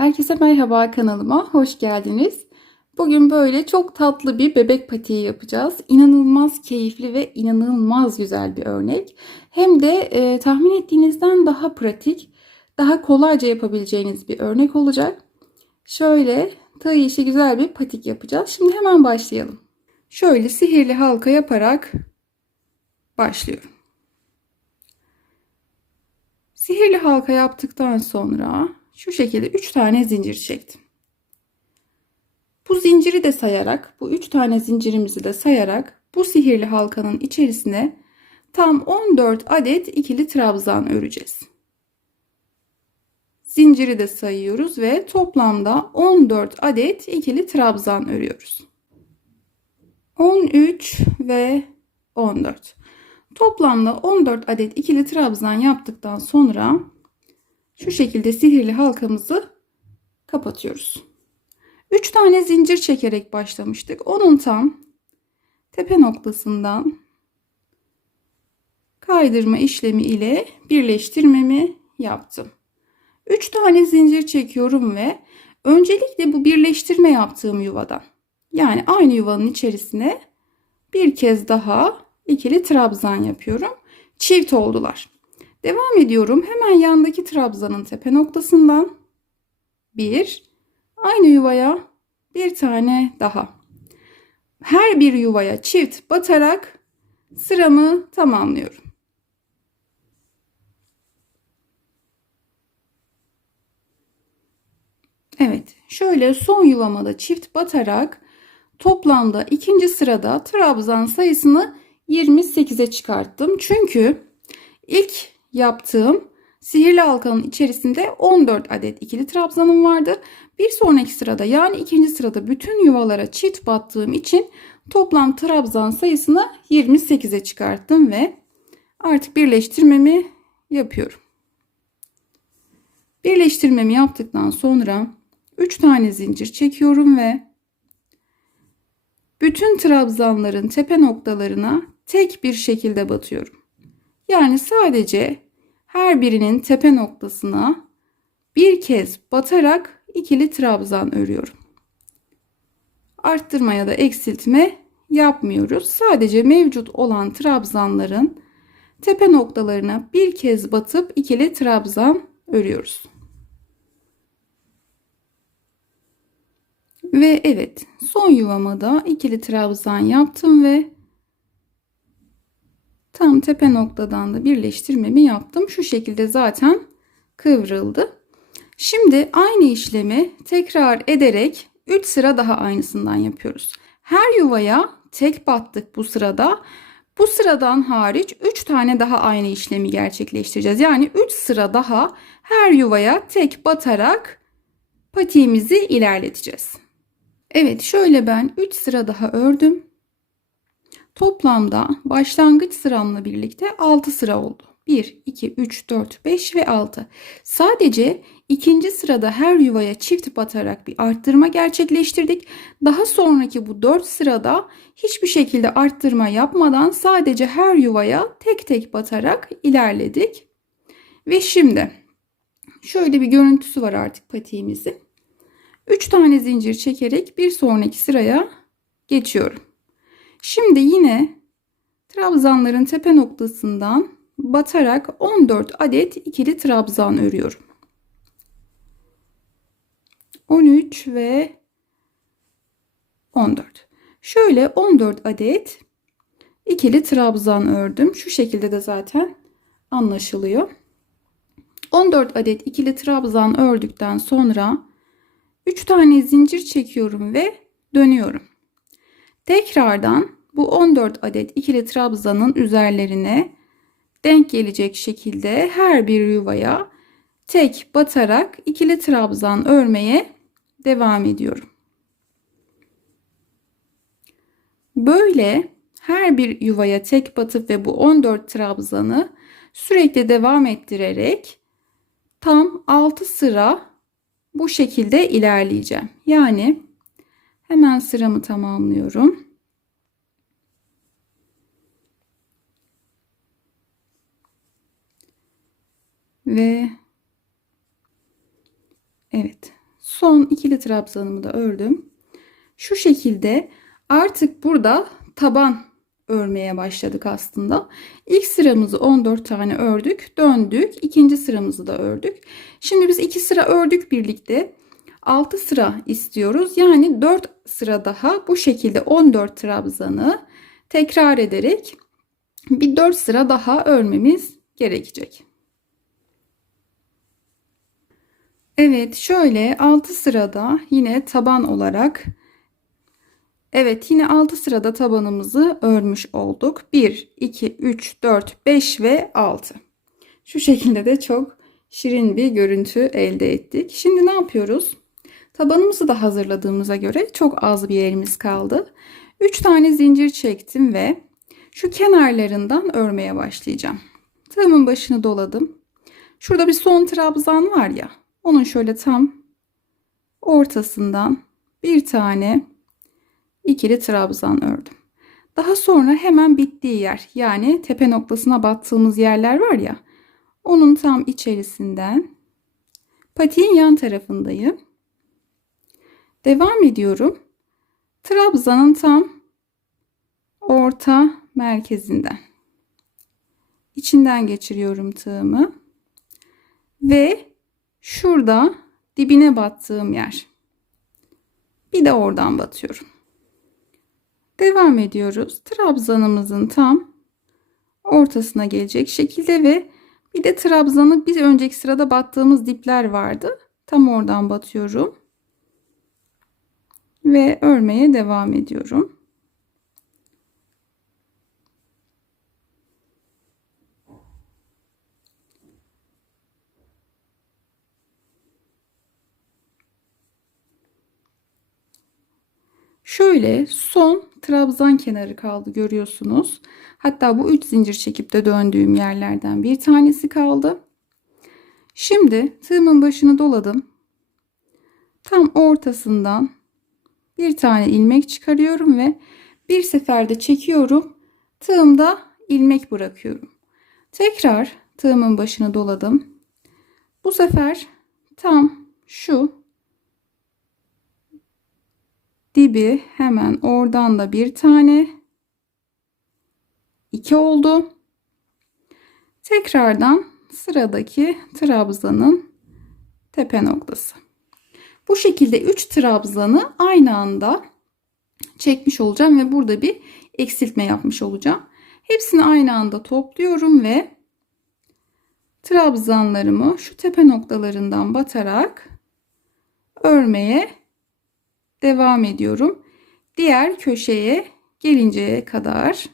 Herkese merhaba kanalıma hoş geldiniz. Bugün böyle çok tatlı bir bebek patiği yapacağız. İnanılmaz keyifli ve inanılmaz güzel bir örnek. Hem de e, tahmin ettiğinizden daha pratik, daha kolayca yapabileceğiniz bir örnek olacak. Şöyle tığ işi güzel bir patik yapacağız. Şimdi hemen başlayalım. Şöyle sihirli halka yaparak başlıyorum. Sihirli halka yaptıktan sonra şu şekilde 3 tane zincir çektim. Bu zinciri de sayarak, bu 3 tane zincirimizi de sayarak bu sihirli halkanın içerisine tam 14 adet ikili trabzan öreceğiz. Zinciri de sayıyoruz ve toplamda 14 adet ikili trabzan örüyoruz. 13 ve 14. Toplamda 14 adet ikili trabzan yaptıktan sonra şu şekilde sihirli halkamızı kapatıyoruz. 3 tane zincir çekerek başlamıştık. Onun tam tepe noktasından kaydırma işlemi ile birleştirmemi yaptım. 3 tane zincir çekiyorum ve öncelikle bu birleştirme yaptığım yuvadan yani aynı yuvanın içerisine bir kez daha ikili trabzan yapıyorum. Çift oldular. Devam ediyorum. Hemen yandaki trabzanın tepe noktasından bir aynı yuvaya bir tane daha. Her bir yuvaya çift batarak sıramı tamamlıyorum. Evet, şöyle son yuvama da çift batarak toplamda ikinci sırada trabzan sayısını 28'e çıkarttım. Çünkü ilk yaptığım sihirli halkanın içerisinde 14 adet ikili trabzanım vardı. Bir sonraki sırada yani ikinci sırada bütün yuvalara çift battığım için toplam trabzan sayısını 28'e çıkarttım ve artık birleştirmemi yapıyorum. Birleştirmemi yaptıktan sonra 3 tane zincir çekiyorum ve bütün trabzanların tepe noktalarına tek bir şekilde batıyorum. Yani sadece her birinin tepe noktasına bir kez batarak ikili trabzan örüyorum. Arttırma ya da eksiltme yapmıyoruz. Sadece mevcut olan trabzanların tepe noktalarına bir kez batıp ikili trabzan örüyoruz. Ve evet son yuvama da ikili trabzan yaptım ve tam tepe noktadan da birleştirmemi yaptım. Şu şekilde zaten kıvrıldı. Şimdi aynı işlemi tekrar ederek 3 sıra daha aynısından yapıyoruz. Her yuvaya tek battık bu sırada. Bu sıradan hariç 3 tane daha aynı işlemi gerçekleştireceğiz. Yani 3 sıra daha her yuvaya tek batarak patiğimizi ilerleteceğiz. Evet şöyle ben 3 sıra daha ördüm. Toplamda başlangıç sıramla birlikte 6 sıra oldu. 1, 2, 3, 4, 5 ve 6. Sadece ikinci sırada her yuvaya çift batarak bir arttırma gerçekleştirdik. Daha sonraki bu 4 sırada hiçbir şekilde arttırma yapmadan sadece her yuvaya tek tek batarak ilerledik. Ve şimdi şöyle bir görüntüsü var artık patiğimizin. 3 tane zincir çekerek bir sonraki sıraya geçiyorum. Şimdi yine trabzanların tepe noktasından batarak 14 adet ikili trabzan örüyorum. 13 ve 14. Şöyle 14 adet ikili trabzan ördüm. Şu şekilde de zaten anlaşılıyor. 14 adet ikili trabzan ördükten sonra 3 tane zincir çekiyorum ve dönüyorum. Tekrardan bu 14 adet ikili trabzanın üzerlerine denk gelecek şekilde her bir yuvaya tek batarak ikili trabzan örmeye devam ediyorum. Böyle her bir yuvaya tek batıp ve bu 14 trabzanı sürekli devam ettirerek tam 6 sıra bu şekilde ilerleyeceğim. Yani hemen sıramı tamamlıyorum. Ve evet son ikili trabzanımı da ördüm. Şu şekilde artık burada taban örmeye başladık aslında. İlk sıramızı 14 tane ördük, döndük. İkinci sıramızı da ördük. Şimdi biz iki sıra ördük birlikte. 6 sıra istiyoruz. Yani 4 sıra daha bu şekilde 14 trabzanı tekrar ederek bir 4 sıra daha örmemiz gerekecek. Evet şöyle 6 sırada yine taban olarak Evet yine 6 sırada tabanımızı örmüş olduk. 1, 2, 3, 4, 5 ve 6. Şu şekilde de çok şirin bir görüntü elde ettik. Şimdi ne yapıyoruz? Tabanımızı da hazırladığımıza göre çok az bir yerimiz kaldı. 3 tane zincir çektim ve şu kenarlarından örmeye başlayacağım. Tığımın başını doladım. Şurada bir son trabzan var ya. Onun şöyle tam ortasından bir tane ikili trabzan ördüm. Daha sonra hemen bittiği yer yani tepe noktasına battığımız yerler var ya onun tam içerisinden patiğin yan tarafındayım. Devam ediyorum. Trabzanın tam orta merkezinden. içinden geçiriyorum tığımı. Ve şurada dibine battığım yer. Bir de oradan batıyorum. Devam ediyoruz. Trabzanımızın tam ortasına gelecek şekilde ve bir de trabzanı bir önceki sırada battığımız dipler vardı. Tam oradan batıyorum. Ve örmeye devam ediyorum. Şöyle son trabzan kenarı kaldı görüyorsunuz. Hatta bu 3 zincir çekip de döndüğüm yerlerden bir tanesi kaldı. Şimdi tığımın başını doladım. Tam ortasından bir tane ilmek çıkarıyorum ve bir seferde çekiyorum. Tığımda ilmek bırakıyorum. Tekrar tığımın başını doladım. Bu sefer tam şu dibi hemen oradan da bir tane iki oldu. Tekrardan sıradaki trabzanın tepe noktası. Bu şekilde 3 trabzanı aynı anda çekmiş olacağım ve burada bir eksiltme yapmış olacağım. Hepsini aynı anda topluyorum ve trabzanlarımı şu tepe noktalarından batarak örmeye devam ediyorum. Diğer köşeye gelinceye kadar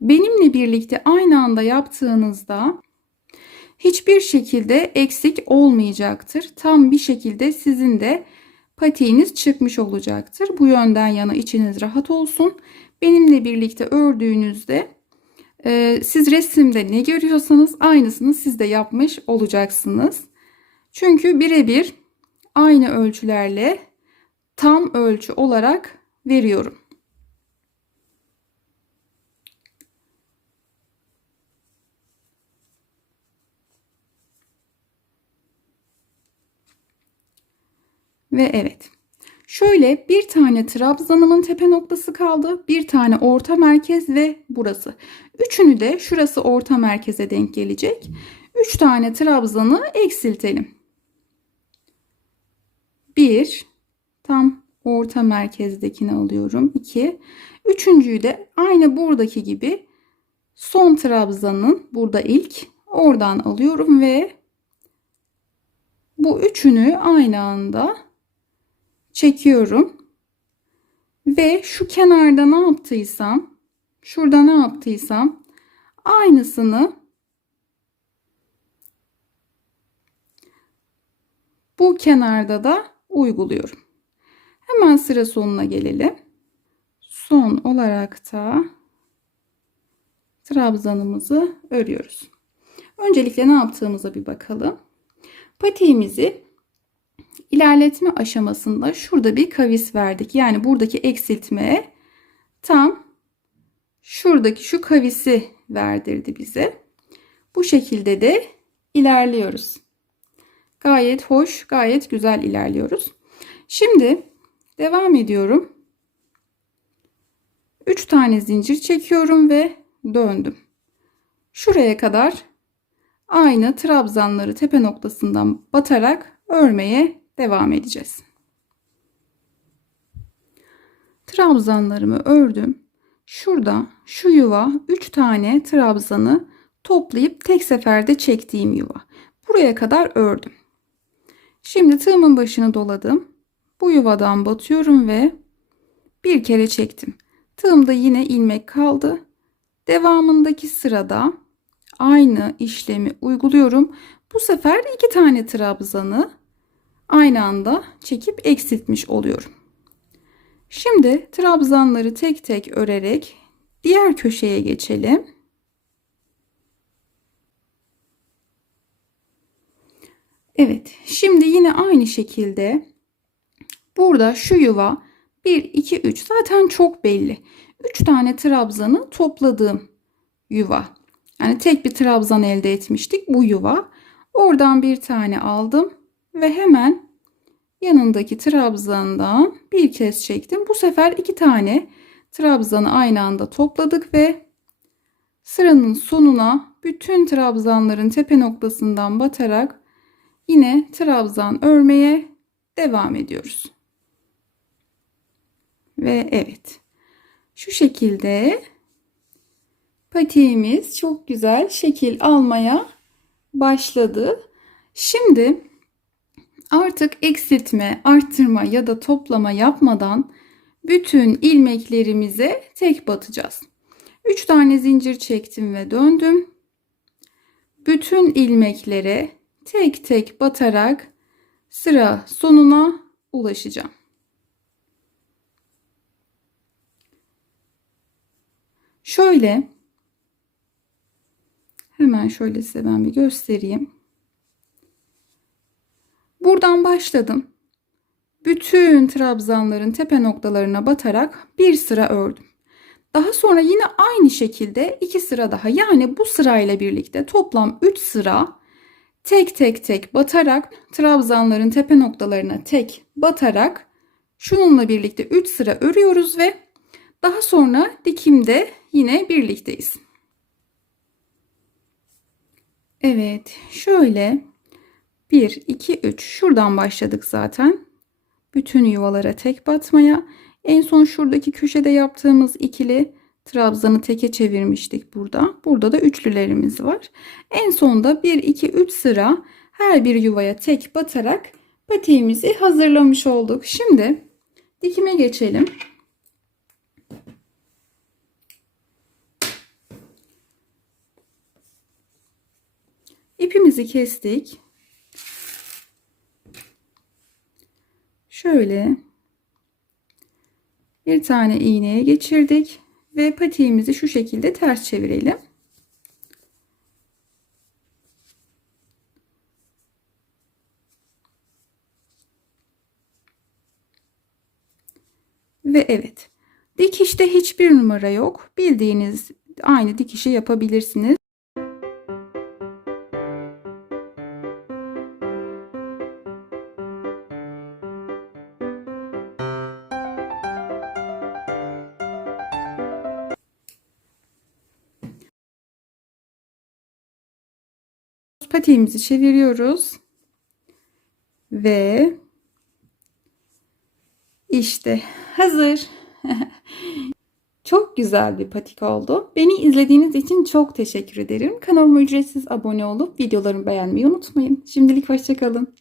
benimle birlikte aynı anda yaptığınızda hiçbir şekilde eksik olmayacaktır. Tam bir şekilde sizin de patiğiniz çıkmış olacaktır. Bu yönden yana içiniz rahat olsun. Benimle birlikte ördüğünüzde e, siz resimde ne görüyorsanız aynısını siz de yapmış olacaksınız. Çünkü birebir aynı ölçülerle tam ölçü olarak veriyorum. Ve evet. Şöyle bir tane trabzanımın tepe noktası kaldı. Bir tane orta merkez ve burası. Üçünü de şurası orta merkeze denk gelecek. Üç tane trabzanı eksiltelim. Bir tam orta merkezdekini alıyorum. 2. Üçüncüyü de aynı buradaki gibi son trabzanın burada ilk oradan alıyorum ve bu üçünü aynı anda çekiyorum. Ve şu kenarda ne yaptıysam, şurada ne yaptıysam aynısını bu kenarda da uyguluyorum. Hemen sıra sonuna gelelim. Son olarak da trabzanımızı örüyoruz. Öncelikle ne yaptığımıza bir bakalım. Patiğimizi ilerletme aşamasında şurada bir kavis verdik. Yani buradaki eksiltmeye tam şuradaki şu kavisi verdirdi bize. Bu şekilde de ilerliyoruz. Gayet hoş, gayet güzel ilerliyoruz. Şimdi devam ediyorum. 3 tane zincir çekiyorum ve döndüm. Şuraya kadar aynı trabzanları tepe noktasından batarak örmeye devam edeceğiz. Trabzanlarımı ördüm. Şurada şu yuva 3 tane trabzanı toplayıp tek seferde çektiğim yuva. Buraya kadar ördüm. Şimdi tığımın başını doladım. Bu yuvadan batıyorum ve bir kere çektim. Tığımda yine ilmek kaldı. Devamındaki sırada aynı işlemi uyguluyorum. Bu sefer iki tane trabzanı aynı anda çekip eksiltmiş oluyorum. Şimdi trabzanları tek tek örerek diğer köşeye geçelim. Evet, şimdi yine aynı şekilde burada şu yuva 1 2 3 zaten çok belli. 3 tane trabzanı topladığım yuva. Yani tek bir trabzan elde etmiştik bu yuva. Oradan bir tane aldım ve hemen yanındaki trabzandan bir kez çektim. Bu sefer iki tane trabzanı aynı anda topladık ve sıranın sonuna bütün trabzanların tepe noktasından batarak yine trabzan örmeye devam ediyoruz. Ve evet. Şu şekilde patiğimiz çok güzel şekil almaya başladı. Şimdi artık eksiltme, arttırma ya da toplama yapmadan bütün ilmeklerimize tek batacağız. 3 tane zincir çektim ve döndüm. Bütün ilmeklere tek tek batarak sıra sonuna ulaşacağım. Şöyle hemen şöyle size ben bir göstereyim. Buradan başladım. Bütün trabzanların tepe noktalarına batarak bir sıra ördüm. Daha sonra yine aynı şekilde iki sıra daha yani bu sırayla birlikte toplam 3 sıra tek tek tek batarak trabzanların tepe noktalarına tek batarak şununla birlikte 3 sıra örüyoruz ve daha sonra dikimde yine birlikteyiz. Evet şöyle 1 2 3 şuradan başladık zaten. Bütün yuvalara tek batmaya. En son şuradaki köşede yaptığımız ikili trabzanı teke çevirmiştik burada. Burada da üçlülerimiz var. En sonda 1 2 3 sıra her bir yuvaya tek batarak patiğimizi hazırlamış olduk. Şimdi dikime geçelim. İpimizi kestik. Şöyle bir tane iğneye geçirdik ve patiğimizi şu şekilde ters çevirelim. Ve evet. Dikişte hiçbir numara yok. Bildiğiniz aynı dikişi yapabilirsiniz. Patiğimizi çeviriyoruz. Ve işte hazır. çok güzel bir patik oldu. Beni izlediğiniz için çok teşekkür ederim. Kanalıma ücretsiz abone olup videolarımı beğenmeyi unutmayın. Şimdilik hoşçakalın.